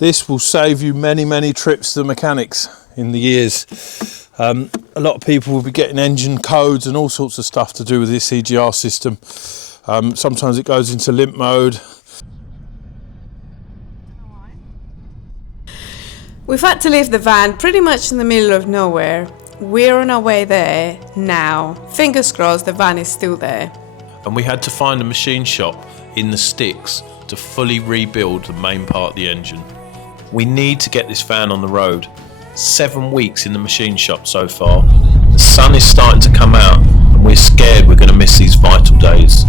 This will save you many trips to the mechanics in the years. A lot of people will be getting engine codes and all sorts of stuff to do with this EGR system. Sometimes it goes into limp mode. We've had to leave the van pretty much in the middle of nowhere. We're on our way there now. Fingers crossed the van is still there. And we had to find a machine shop in the sticks to fully rebuild the main part of the engine. We need to get this van on the road. 7 weeks in the machine shop so far. The sun is starting to come out and we're scared we're going to miss these vital days.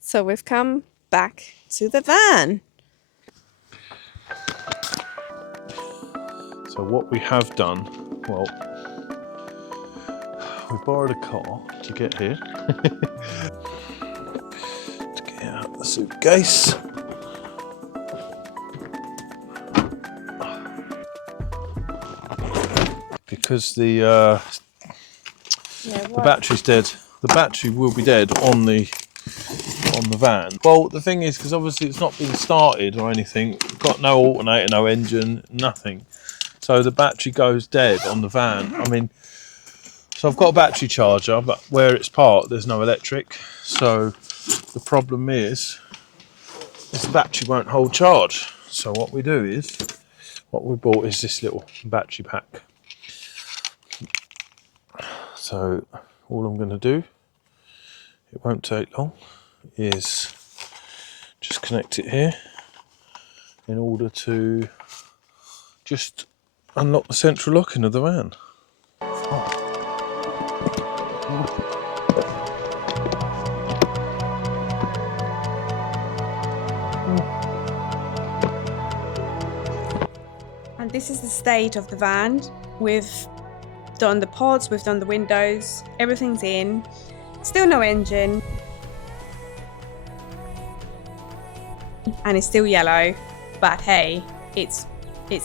So we've come back to the van. So what we have done, well, we borrowed a car to get here. To get out the suitcase. Because the battery's dead. The battery will be dead on the van. Well, the thing is, because obviously it's not been started or anything, got no alternator, no engine, nothing. So the battery goes dead on the van. I mean, so I've got a battery charger, but where it's parked, there's no electric. So the problem is the battery won't hold charge. So what we do is, what we bought is this little battery pack. So all I'm going to do, it won't take long, is just connect it here in order to just unlock the central locking of the van. And this is the state of the van. We've done the pods, we've done the windows, everything's in. Still no engine. And it's still yellow, but hey, it's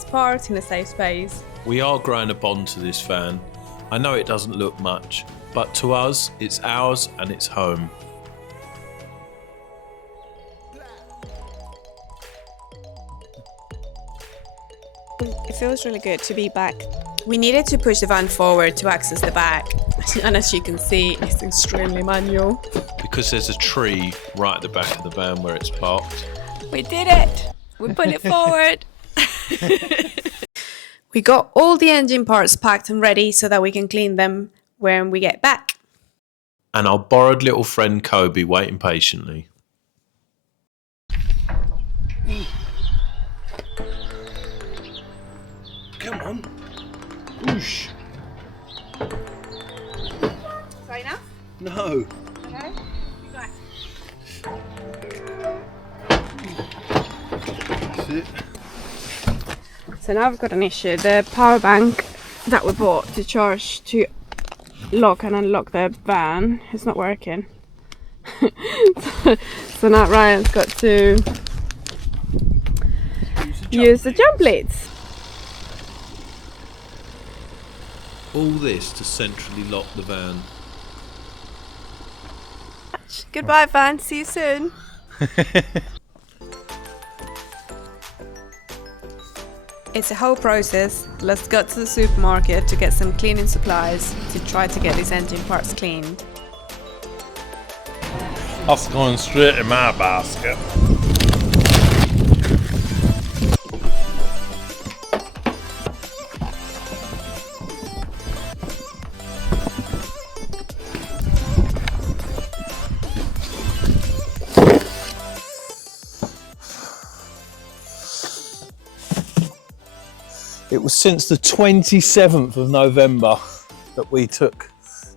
parked in a safe space. We are growing a bond to this van. I know it doesn't look much, but to us, it's ours and it's home. It feels really good to be back. We needed to push the van forward to access the back, and as you can see, it's extremely manual. Because there's a tree right at the back of the van where it's parked. We did it! We put it forward! We got all the engine parts packed and ready so that we can clean them when we get back. And our borrowed little friend Kobe waiting patiently. Come on. Whoosh. Right enough? No. Okay. That's it. So now we've got an issue. The power bank that we bought to charge to lock and unlock the van is not working. so now Ryan's got to use the jump leads. All this to centrally lock the van. Goodbye, van. See you soon. It's a whole process. Let's go to the supermarket to get some cleaning supplies to try to get these engine parts cleaned. That's going straight in my basket. It was since the 27th of November that we took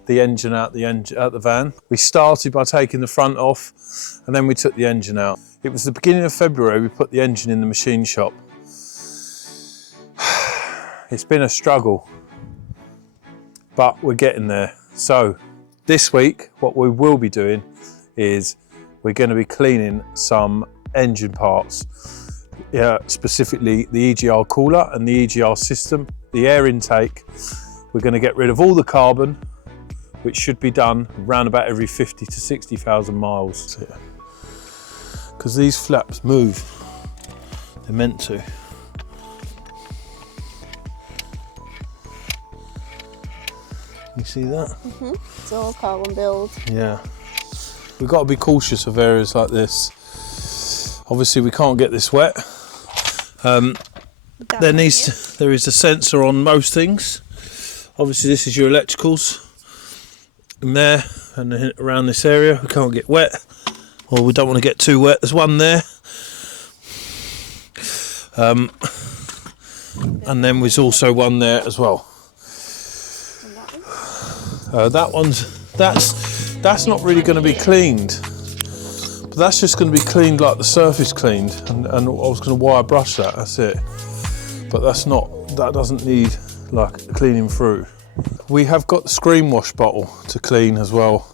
the engine out the van. We started by taking the front off and then we took the engine out. It was the beginning of February we put the engine in the machine shop. It's been a struggle, but we're getting there. So this week, what we will be doing is we're going to be cleaning some engine parts. Specifically the EGR cooler and the EGR system, the air intake. We're going to get rid of all the carbon, which should be done around about every 50 to 60,000 miles. Because these flaps move, they're meant to. You see that? Mm-hmm. It's all carbon build. Yeah. We've got to be cautious of areas like this. Obviously we can't get this wet. There is a sensor on most things. Obviously this is your electricals in there and around this area. We can't get wet, or we don't want to get too wet. There's one there. And then there's also one there as well. That's not really going to be cleaned, but that's just going to be cleaned like the surface cleaned, and I was going to wire brush that. That's it. But that doesn't need like cleaning through. We have got the screen wash bottle to clean as well.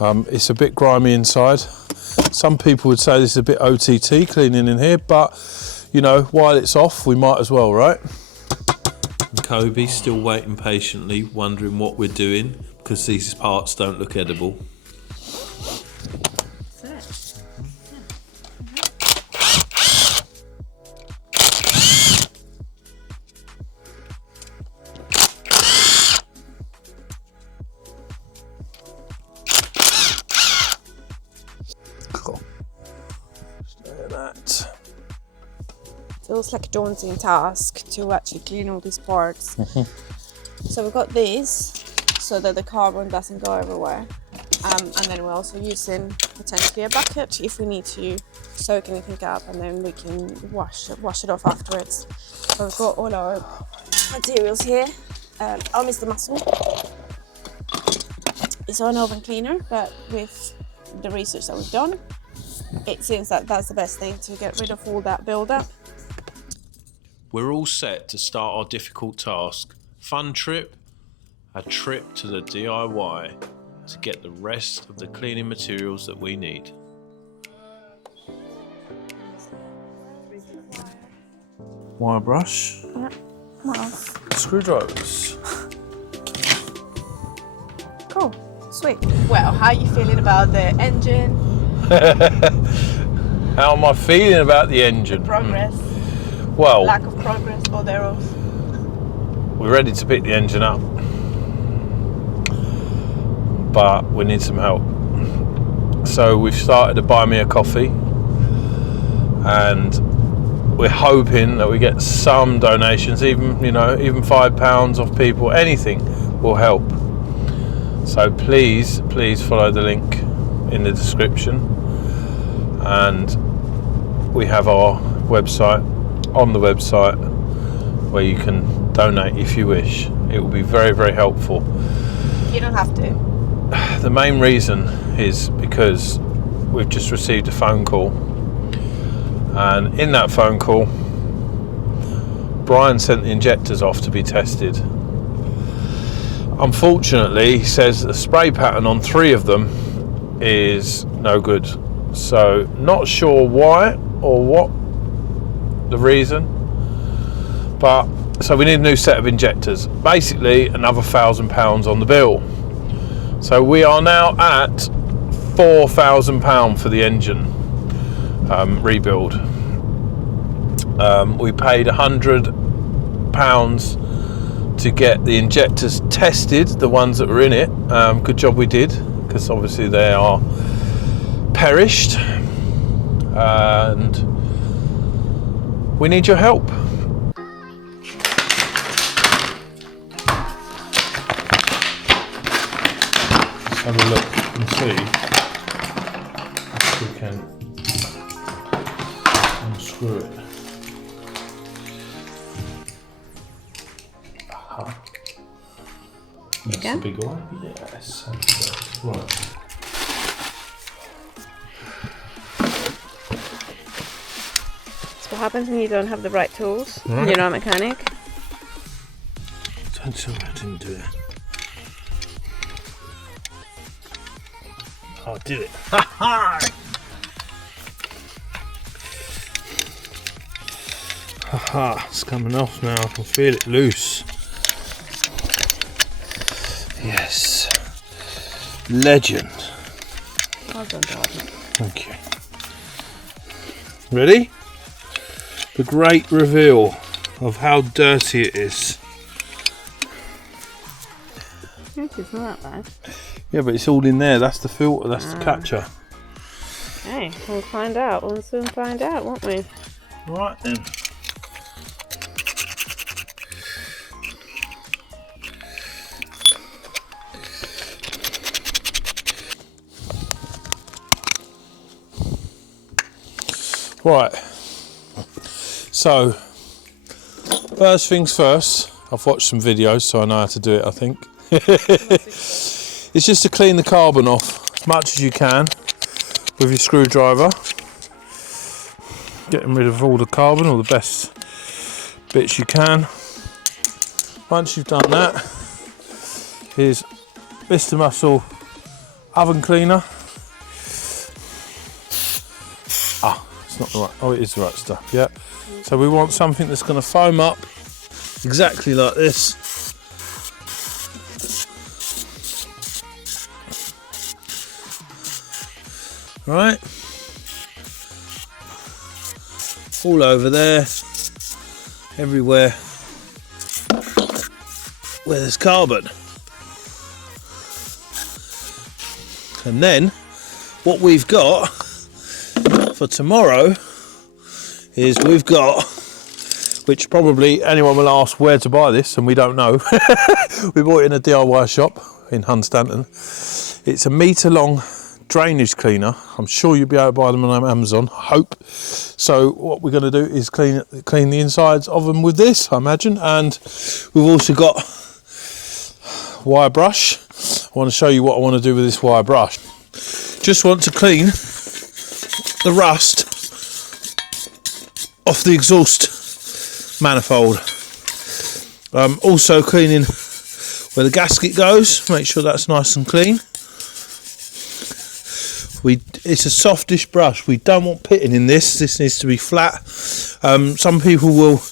It's a bit grimy inside. Some people would say this is a bit OTT cleaning in here, but you know, while it's off, we might as well, right? Kobe's still waiting patiently, wondering what we're doing because these parts don't look edible. Cool. Just like that. Feels like a daunting task to actually clean all these parts. So we've got these so that the carbon doesn't go everywhere, and then we're also using potentially a bucket if we need to soak anything up, and then we can wash it off afterwards. So we've got all our materials here. I'll miss the muscle. It's an oven cleaner, but with the research that we've done, it seems that that's the best thing to get rid of all that build-up. We're all set to start our difficult task. Fun trip, a trip to the DIY to get the rest of the cleaning materials that we need. Wire brush. Yeah. What else? Screwdrivers. Cool. Sweet. Well, how are you feeling about the engine? How am I feeling about the engine? Progress? Well, Lack of progress or thereof? we're ready to pick the engine up, but we need some help. So we've started to buy me a coffee, and we're hoping that we get some donations, even £5 off people. Anything will help. So please follow the link in the description, and we have our website on the website where you can donate if you wish. It will be very, very helpful. You don't have to. The main reason is because we've just received a phone call, and in that phone call Brian sent the injectors off to be tested. Unfortunately, he says the spray pattern on 3 of them is no good. So not sure why or what the reason, but so we need a new set of injectors, basically another £1,000 on the bill. So we are now at £4,000 for the engine rebuild. We paid £100 to get the injectors tested, the ones that were in it. Good job we did, because obviously they are perished, and we need your help. Let's have a look and see if we can unscrew it. Aha. That's Yeah. the big one. Yes. Right. So what happens when you don't have the right tools? Right. You're not a mechanic. Don't tell me I didn't do it. Oh, I did it. Ha ha! Haha, it's coming off now. I can feel it loose. Yes. Legend. Well done, darling. Thank you. Ready? The great reveal of how dirty it is. It's not that bad. Yeah, but it's all in there. That's the filter, that's the catcher. Okay, we'll find out. We'll soon find out, won't we? Right then. Right, so first things first, I've watched some videos so I know how to do it, I think. It's just to clean the carbon off as much as you can with your screwdriver, getting rid of all the carbon, all the best bits you can. Once you've done that, here's Mr. Muscle oven cleaner. Not the right, oh it is the right stuff, yeah. So we want something that's going to foam up exactly like this. Right, all over there, everywhere where there's carbon. And then what we've got for tomorrow is we've got, which probably anyone will ask where to buy this and we don't know. We bought it in a DIY shop in Hunstanton. It's a metre long drainage cleaner. I'm sure you'll be able to buy them on Amazon, I hope. So what we're going to do is clean the insides of them with this, I imagine. And we've also got wire brush. I want to show you what I want to do with this wire brush. Just want to clean the rust off the exhaust manifold. Also cleaning where the gasket goes, make sure that's nice and clean. It's a softish brush, we don't want pitting in this needs to be flat. Some people will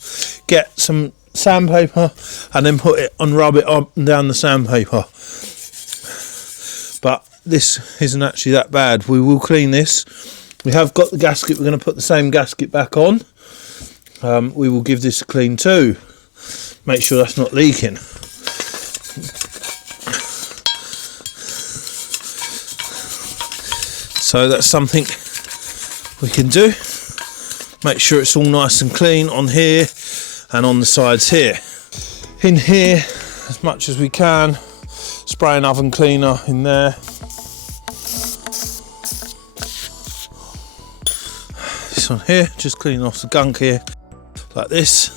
get some sandpaper and then put it and rub it up and down the sandpaper, but this isn't actually that bad. We will clean this. We have got the gasket, we're going to put the same gasket back on. We will give this a clean too. Make sure that's not leaking. So that's something we can do. Make sure it's all nice and clean on here and on the sides here. In here, as much as we can, spray an oven cleaner in there. This one here, just cleaning off the gunk here, like this.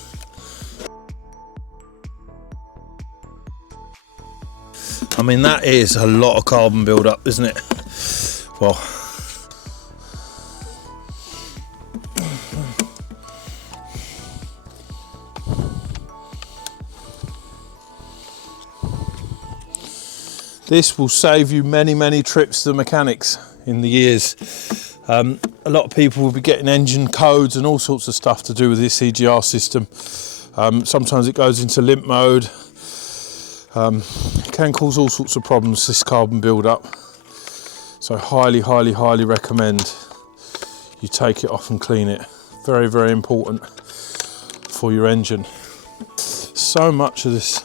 I mean, that is a lot of carbon build up, isn't it? Well, this will save you many trips to the mechanics in the years. A lot of people will be getting engine codes and all sorts of stuff to do with this EGR system. Sometimes it goes into limp mode. It can cause all sorts of problems, this carbon build up. So highly recommend you take it off and clean it. Very important for your engine. So much of this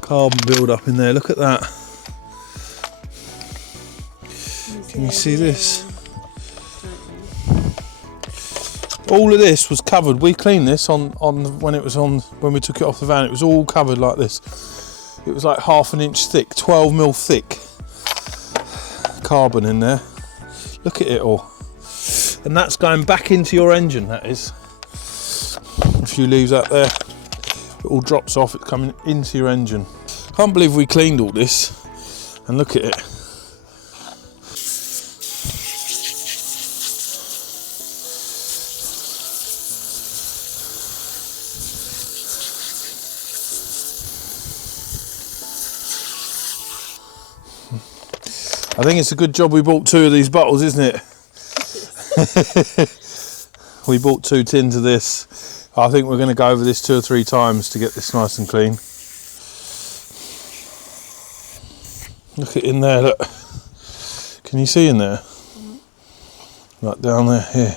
carbon build up in there, look at that. Can you see this? All of this was covered. We cleaned this when we took it off the van. It was all covered like this. It was like 1/2 inch thick, 12mm thick carbon in there. Look at it all. And that's going back into your engine, that is. If you leave that there, it all drops off, it's coming into your engine. Can't believe we cleaned all this. And look at it. I think it's a good job we bought 2 of these bottles, isn't it? We bought 2 tins of this. I think we're going to go over this 2 or 3 times to get this nice and clean. Look at in there, look. Can you see in there? Right down there, here.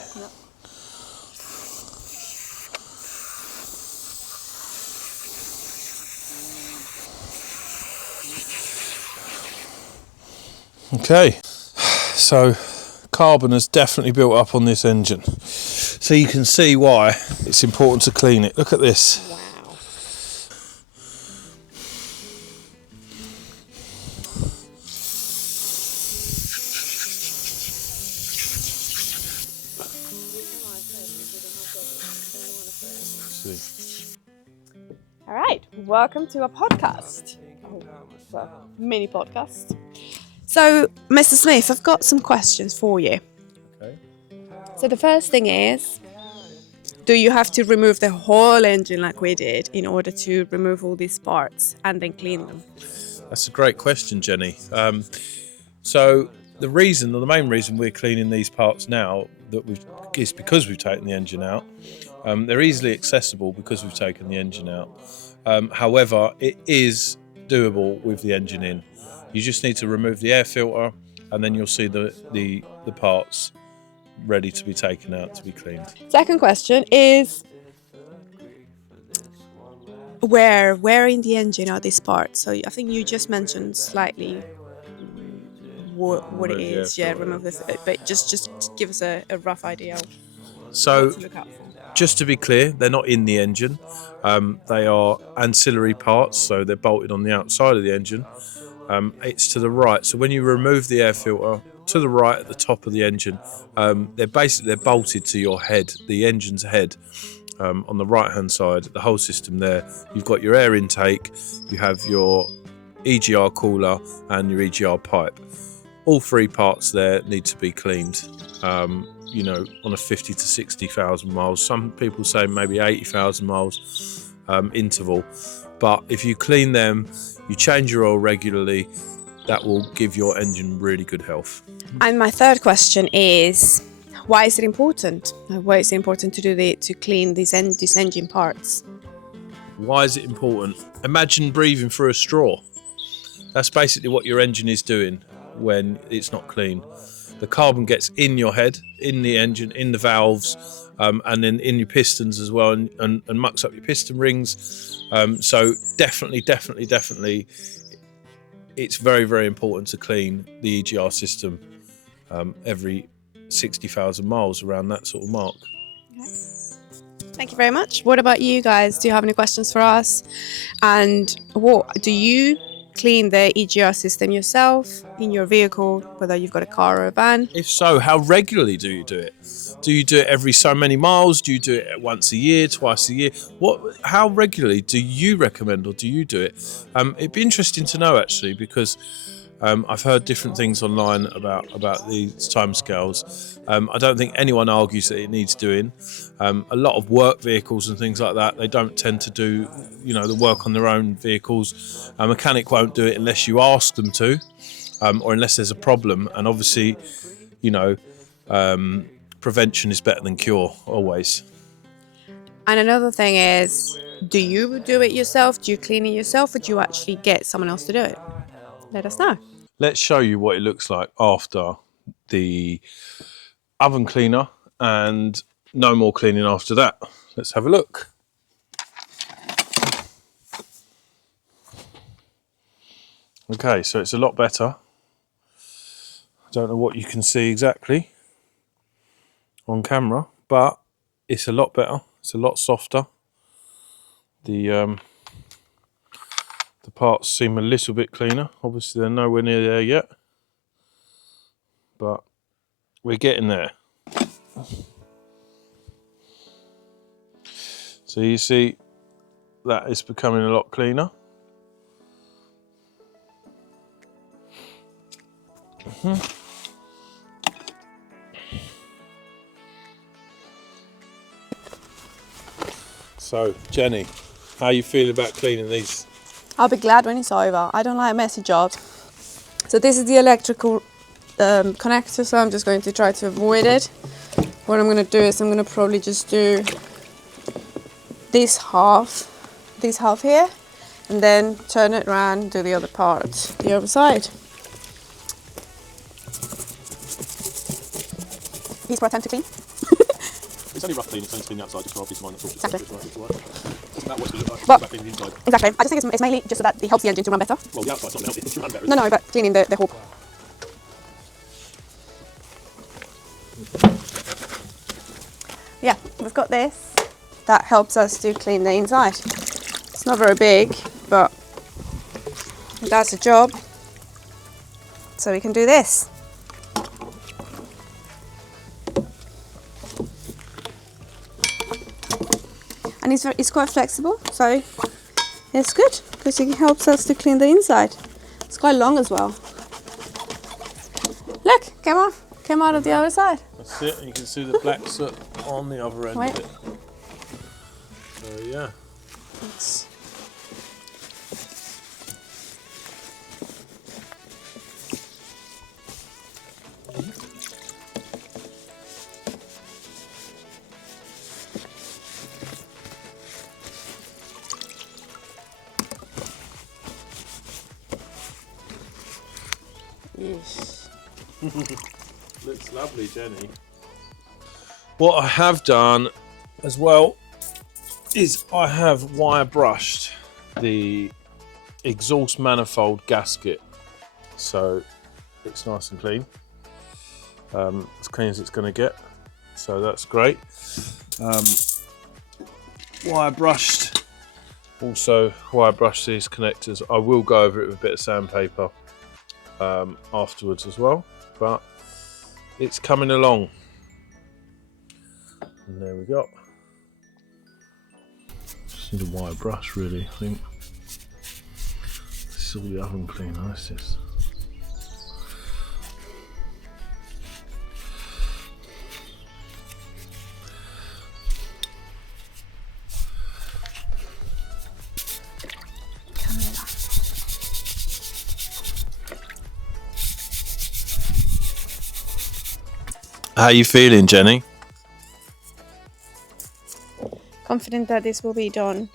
Okay, so carbon has definitely built up on this engine. So you can see why it's important to clean it. Look at this. Wow. All right, welcome to a podcast. Oh, well, mini podcast. So, Mr. Smith, I've got some questions for you. Okay. So the first thing is, do you have to remove the whole engine like we did in order to remove all these parts and then clean them? That's a great question, Jenny. So the main reason we're cleaning these parts now is because we've taken the engine out. They're easily accessible because we've taken the engine out. However, it is doable with the engine in. You just need to remove the air filter, and then you'll see the parts ready to be taken out to be cleaned. Second question is, where in the engine are these parts? So I think you just mentioned slightly what it is. Yeah, remove this, but just give us a rough idea of So what to look out for. just to be clear, they're not in the engine. They are ancillary parts, so they're bolted on the outside of the engine. It's to the right. So when you remove the air filter, to the right at the top of the engine, they're bolted to your head, the engine's head. On the right hand side, the whole system there, you've got your air intake, you have your EGR cooler and your EGR pipe. All three parts there need to be cleaned. On a 50 to 60,000 miles. Some people say maybe 80,000 miles interval. But if you clean them, you change your oil regularly, that will give your engine really good health. And my third question is, why is it important? Why is it important to clean these engine parts? Why is it important? Imagine breathing through a straw. That's basically what your engine is doing when it's not clean. The carbon gets in your head, in the engine, in the valves, and then in your pistons as well, and mucks up your piston rings. So definitely, it's very, very important to clean the EGR system every 60,000 miles, around that sort of mark. Okay. Thank you very much. What about you guys? Do you have any questions for us? And what do you clean the EGR system yourself in your vehicle, whether you've got a car or a van? If so, how regularly do you do it? Do you do it every so many miles? Do you do it once a year, twice a year? How regularly do you recommend, or do you do it? It'd be interesting to know, actually, because I've heard different things online about these timescales. I don't think anyone argues that it needs doing. A lot of work vehicles and things like that, they don't tend to do, the work on their own vehicles. A mechanic won't do it unless you ask them to, or unless there's a problem. And obviously, prevention is better than cure, always. And another thing is, do you do it yourself? Do you clean it yourself, or do you actually get someone else to do it? Let us know. Let's show you what it looks like after the oven cleaner, and no more cleaning after that. Let's have a look. Okay, so it's a lot better. I don't know what you can see exactly on camera, but it's a lot better. It's a lot softer. The parts seem a little bit cleaner. Obviously they're nowhere near there yet, but we're getting there. So you see that is becoming a lot cleaner. So Jenny, how you feel about cleaning these? I'll be glad when it's over. I don't like messy jobs. So this is the electrical connector, so I'm just going to try to avoid it. What I'm going to do is I'm going to probably just do this half here, and then turn it around, do the other part, the other side. piece for a time to clean. It's only rough clean, it's only clean the outside, just for our peace of mind. Exactly. It's about what it look like, Well, about cleaning the inside. Exactly. I just think it's mainly just so that it helps the engine to run better. Well, the outside's not going to help it to run better. No, but cleaning the whole. Yeah, we've got this. That helps us to clean the inside. It's not very big, but it does the job. So we can do this. And it's quite flexible, so it's good because it helps us to clean the inside. It's quite long as well. Look, came out of the other side. That's it, and you can see the black soot on the other end Wait. of it. So yeah. It's Yeesh. Looks lovely, Jenny. What I have done as well is I have wire brushed the exhaust manifold gasket, so it's nice and clean, as clean as it's going to get, so that's great. Wire brushed these connectors. I will go over it with a bit of sandpaper afterwards as well, but it's coming along. And there we go. Just need a wire brush, really, I think. This is all the oven cleaner, this is. How are you feeling, Jenny? Confident that this will be done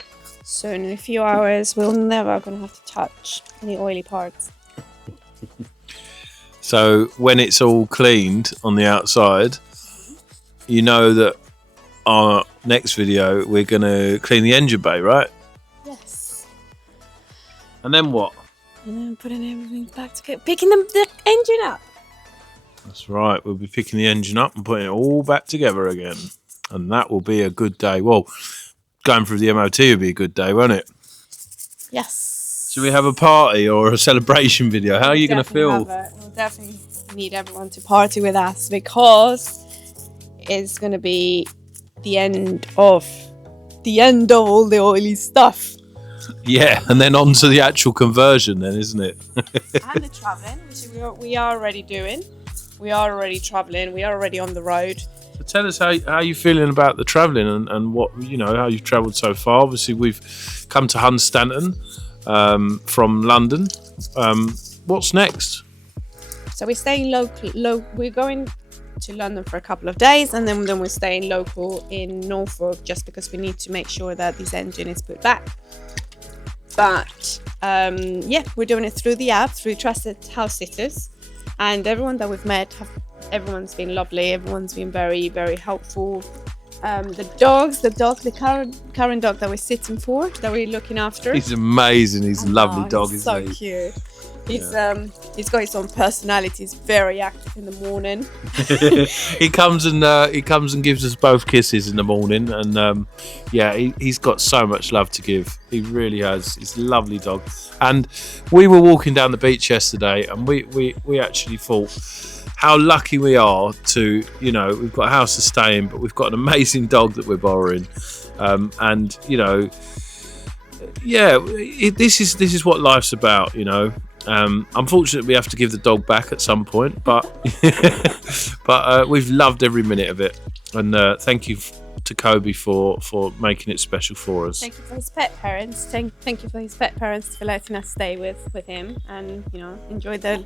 soon. In a few hours, we're never going to have to touch any oily parts. So when it's all cleaned on the outside, you know that our next video we're going to clean the engine bay, right? Yes. And then what? And then putting everything back together, picking the engine up. That's right, we'll be picking the engine up and putting it all back together again. And that will be a good day. Well, going through the MOT will be a good day, won't it? Yes. Should we have a party or a celebration video? How are you going to feel? We'll definitely need everyone to party with us because it's going to be the end of all the oily stuff. Yeah, and then on to the actual conversion then, isn't it? And the travelling, which we are already doing. We are already travelling. We are already on the road. So tell us how you're feeling about the travelling and what, you know, how you've travelled so far. Obviously, we've come to Hunstanton from London. What's next? So we're staying local. We're going to London for a couple of days, and then we're staying local in Norfolk just because we need to make sure that this engine is put back. But yeah, we're doing it through the app, through trusted house sitters, and everyone that we've met, everyone's been lovely. Everyone's been very, very helpful. The current dog that we're sitting for, that we're looking after. He's amazing. He's a lovely dog, he's isn't he? so cute. He's got his own personality. He's very active in the morning. he comes and gives us both kisses in the morning, and yeah, he's got so much love to give. He really has. He's a lovely dog. And we were walking down the beach yesterday, and we actually thought how lucky we are to, you know, we've got a house to stay in, but we've got an amazing dog that we're borrowing, and you know, yeah, this is what life's about, you know. Unfortunately, we have to give the dog back at some point, but we've loved every minute of it, and thank you to Kobe for making it special for us. Thank you for his pet parents. Thank you for his pet parents for letting us stay with him and, you know, enjoy the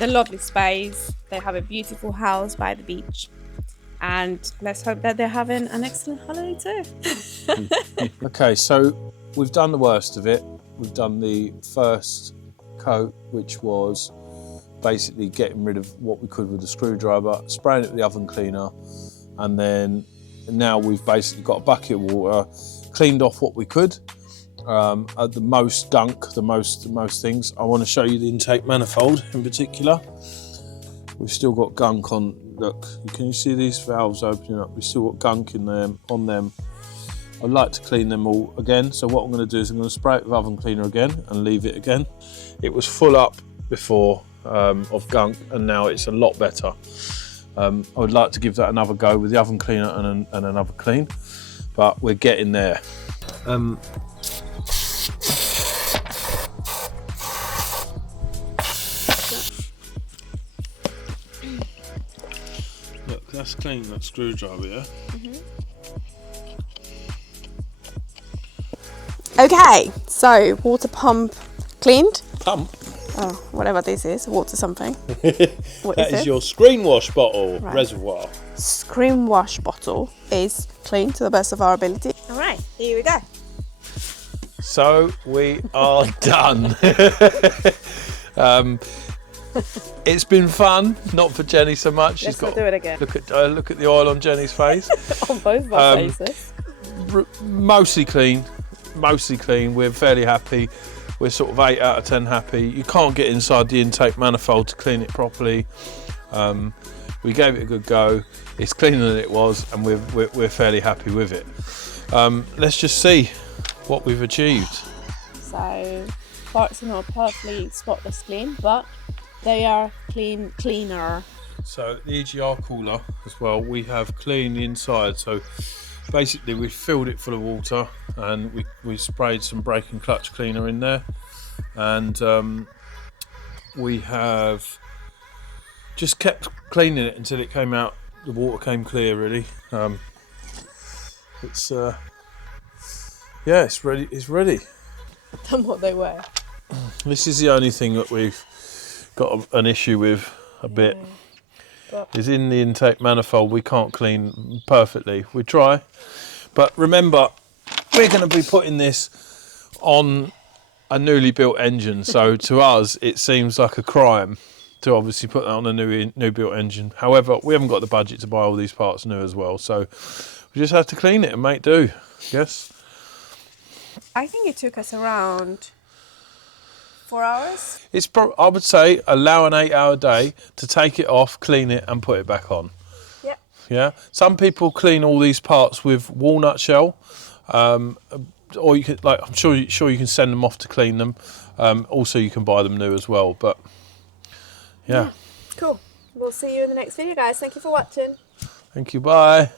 lovely space. They have a beautiful house by the beach, and let's hope that they're having an excellent holiday too. Okay, so we've done the worst of it. We've done the first coat, which was basically getting rid of what we could with the screwdriver, spraying it with the oven cleaner, and then now we've basically got a bucket of water, cleaned off what we could. The most gunk, the most things. I want to show you the intake manifold in particular. We've still got gunk on. Look, can you see these valves opening up? We've still got gunk in them, on them. I'd like to clean them all again. So what I'm going to do is I'm going to spray it with oven cleaner again and leave it again. It was full up before of gunk, and now it's a lot better. I would like to give that another go with the oven cleaner and another clean, but we're getting there. Look, that's clean, that screwdriver, yeah? Okay, so water pump cleaned. Pump? Oh, whatever this is, water something. What That is it? your screen wash bottle Right. reservoir. Screen wash bottle is clean to the best of our ability. All right, here we go. So we are done. It's been fun, not for Jenny so much. Let's not do it again. Look at the oil on Jenny's face. On both of our faces. Mostly clean. We're fairly happy. We're sort of 8 out of 10 happy. You can't get inside the intake manifold to clean it properly. We gave it a good go. It's cleaner than it was, and we're fairly happy with it. Let's just see what we've achieved. So parts are not perfectly spotless clean, but they are cleaner. So the EGR cooler as well, we have cleaned the inside. So basically we filled it full of water, and we sprayed some brake and clutch cleaner in there, and we have just kept cleaning it until it came out. The water came clear, really. It's yeah, it's ready. It's ready. Than what they were. This is the only thing that we've got an issue with a bit. Is in the intake manifold. We can't clean perfectly. We try, but remember, we're going to be putting this on a newly built engine. So to us, it seems like a crime to obviously put that on a new built engine. However, we haven't got the budget to buy all these parts new as well. So we just have to clean it and make do. Yes. I think it took us around 4 hours. It's I would say allow an 8-hour day to take it off, clean it, and put it back on. Yep. Yeah. Some people clean all these parts with walnut shell, or you can, like, I'm sure you can send them off to clean them. Also, you can buy them new as well. But yeah. Cool. We'll see you in the next video, guys. Thank you for watching. Thank you. Bye.